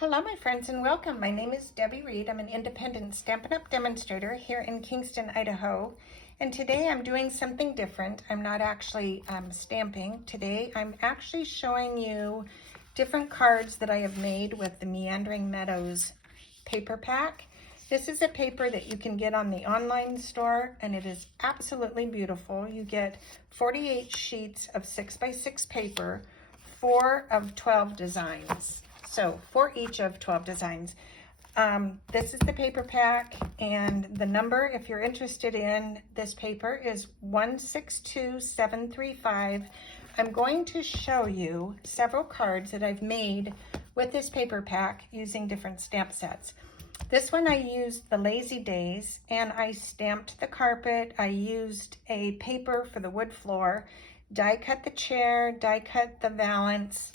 Hello my friends and welcome. My name is Debbie Reed. I'm an independent Stampin' Up! Demonstrator here in Kingston, Idaho. And today I'm doing something different. I'm not actually stamping. Today I'm actually showing you different cards that I have made with the Meandering Meadows paper pack. This is a paper that you can get on the online store and it is absolutely beautiful. You get 48 sheets of 6x6 paper, 4 of 12 designs. So for each of 12 designs. This is the paper pack, and the number, if you're interested in this paper, is 162735. I'm going to show you several cards that I've made with this paper pack using different stamp sets. This one I used the Lazy Days, and I stamped the carpet. I used a paper for the wood floor, die cut the chair, die cut the valance,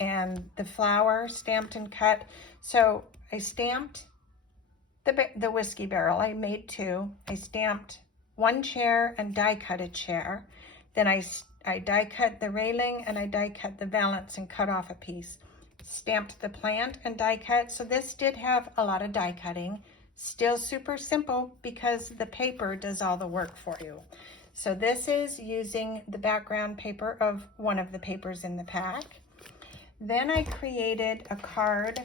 and the flower stamped and cut. So I stamped the whiskey barrel. I made 2. I stamped 1 chair and die cut a chair. Then I die cut the railing and I die cut the valance and cut off a piece. Stamped the plant and die cut. So this did have a lot of die cutting. Still super simple because the paper does all the work for you. So this is using the background paper of one of the papers in the pack. Then I created a card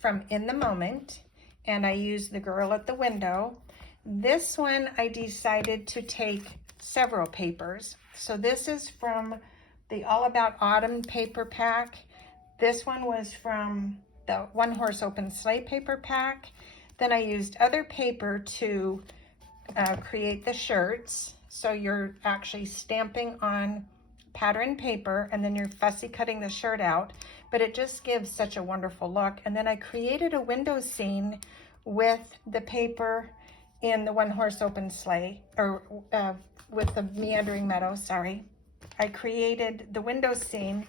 from In the Moment, and I used the girl at the window. This one I decided to take several papers. So this is from the All About Autumn paper pack. This one was from the One Horse Open Sleigh paper pack. Then I used other paper to create the shirts. So you're actually stamping on pattern paper and then you're fussy cutting the shirt out, but it just gives such a wonderful look. And then I created a window scene with the paper in the One Horse Open Sleigh, or with the Meandering Meadows, sorry. I created the window scene,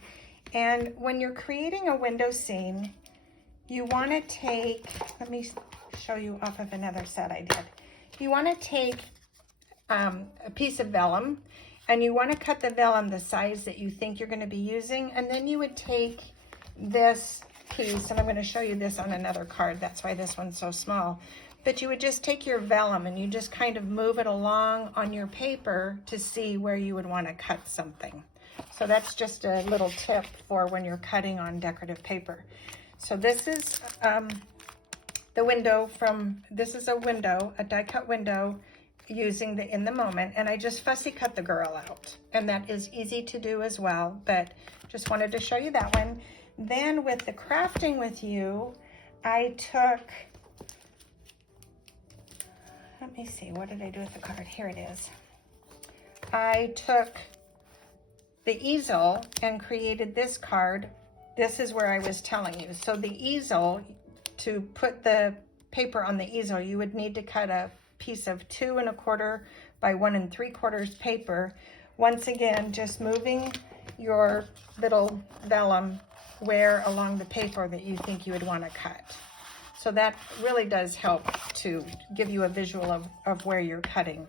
and when you're creating a window scene, you want to take, let me show you off of another set I did. You want to take a piece of vellum, and you want to cut the vellum the size that you think you're going to be using, and then you would take this piece, and I'm going to show you this on another card, that's why this one's so small, but you would just take your vellum and you just kind of move it along on your paper to see where you would want to cut something. So that's just a little tip for when you're cutting on decorative paper. So this is the window this is a window, a die cut window, using the In the Moment, and I just fussy cut the girl out, and that is easy to do as well, but just wanted to show you that one. Then with the crafting with you, I took, let me see, what did I do with the card? Here it is. I took the easel and created this card. This is where I was telling you. So the easel, to put the paper on the easel, you would need to cut a piece of 2 1/4 by 1 3/4 paper. Once again, just moving your little vellum where along the paper that you think you would want to cut. So that really does help to give you a visual of where you're cutting.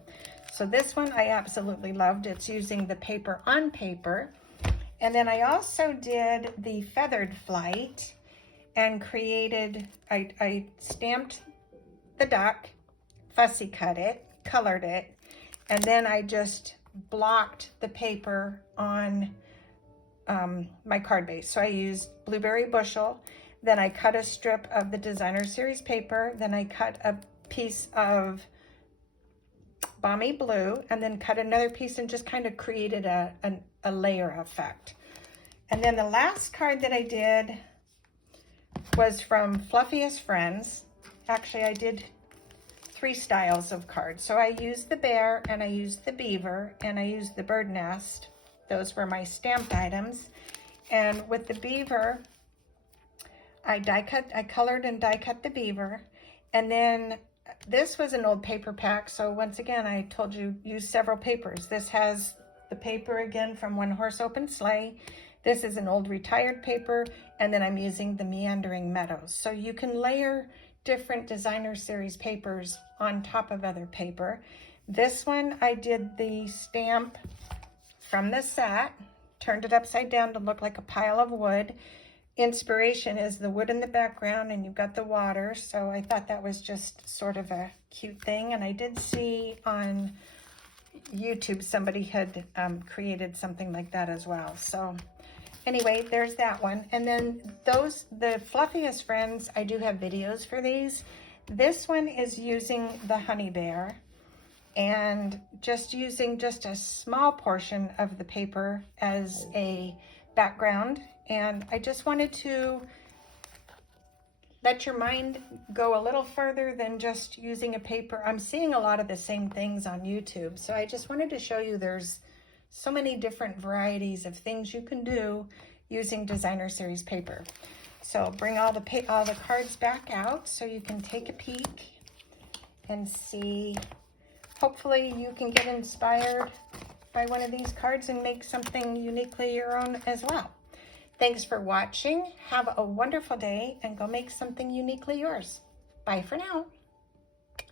So this one I absolutely loved. It's using the paper on paper. And then I also did the Feathered Flight and created, I stamped the duck, fussy cut it, colored it, and then I just blocked the paper on my card base. So I used Blueberry Bushel, then I cut a strip of the Designer Series paper, then I cut a piece of Balmy Blue, and then cut another piece and just kind of created a layer effect. And then the last card that I did was from Fluffiest Friends. Actually, I did 3 styles of cards. So I used the bear, and I used the beaver, and I used the bird nest. Those were my stamped items. And with the beaver, I colored and die cut the beaver. And then this was an old paper pack. So once again, I told you, use several papers. This has the paper again from One Horse Open Sleigh. This is an old retired paper. And then I'm using the Meandering Meadows. So you can layer different Designer Series papers on top of other paper. This one I did the stamp from the set, turned it upside down to look like a pile of wood, inspiration is the wood in the background, and you've got the water. So I thought that was just sort of a cute thing. And I did see on YouTube somebody had created something like that as well. So anyway, there's that one. And then the Fluffiest friends, I do have videos for these. This one is using the honey bear and just using just a small portion of the paper as a background. And I just wanted to let your mind go a little further than just using a paper. I'm seeing a lot of the same things on YouTube, so I just wanted to show you there's so many different varieties of things you can do using designer series paper. So bring all the cards back out so you can take a peek and see. Hopefully you can get inspired by one of these cards and make something uniquely your own as well. Thanks for watching. Have a wonderful day and go make something uniquely yours. Bye for now.